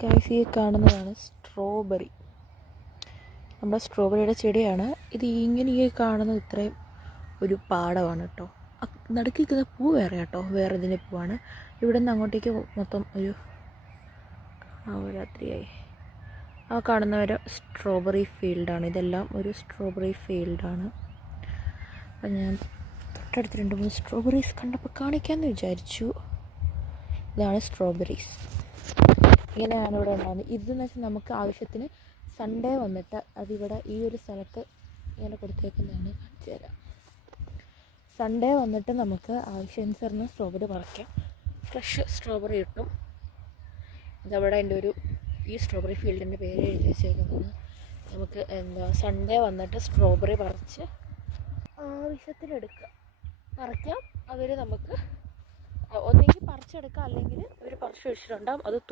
Guys, ഈ കാണുന്നതാണ് strawberry. നമ്മുടെ സ്ട്രോബെറിയുടെ ചെടിയാണ് ഇത്. ഇങ്ങനെ ഈ കാണുന്നത് ഇത്രയും ഒരു പാടമാണ് കേട്ടോ. നടുക്ക് നിൽക്കുന്ന പൂ വേറെ കേട്ടോ, വേറെ ഇതിൻ്റെ പൂവാണ്. ഇവിടെ നിന്ന് അങ്ങോട്ടേക്ക് മൊത്തം ഒരു രാത്രിയായി. ആ കാണുന്നവരെ സ്ട്രോബെറി ഫീൽഡാണ്. ഇതെല്ലാം ഒരു സ്ട്രോബെറി ഫീൽഡാണ്. അപ്പം ഞാൻ തൊട്ടടുത്ത് 2-3 സ്ട്രോബെറീസ് കണ്ടപ്പോൾ കാണിക്കാമെന്ന് വിചാരിച്ചു. ഇതാണ് സ്ട്രോബെറീസ്. ഇങ്ങനെയാണ് ഇവിടെ ഉണ്ടാകുന്നത്. ഇതെന്ന് വെച്ചാൽ നമുക്ക് ആവശ്യത്തിന് സൺഡേ വന്നിട്ട് അതിവിടെ ഈ ഒരു സ്ഥലത്ത് ഇങ്ങനെ കൊടുത്തേക്കുന്നതാണ്. കാണിച്ചു തരാം. സൺഡേ വന്നിട്ട് നമുക്ക് ആവശ്യാനുസരണം സ്ട്രോബെറി പറിക്കാം. ഫ്രഷ് സ്ട്രോബെറി കിട്ടും. ഇതവിടെ എൻ്റെ ഈ സ്ട്രോബെറി ഫീൽഡിൻ്റെ പേര് എഴുതി വെച്ചേക്കുന്നത്. നമുക്ക് സൺഡേ വന്നിട്ട് സ്ട്രോബെറി പറിച്ച് ആവശ്യത്തിനെടുക്കാം, പറിക്കാം. അവർ നമുക്ക് ഒന്നെങ്കിൽ പറിച്ചെടുക്കാം, അല്ലെങ്കിൽ അവർ പറിച്ച് വെച്ചിട്ടുണ്ടാകും. അത്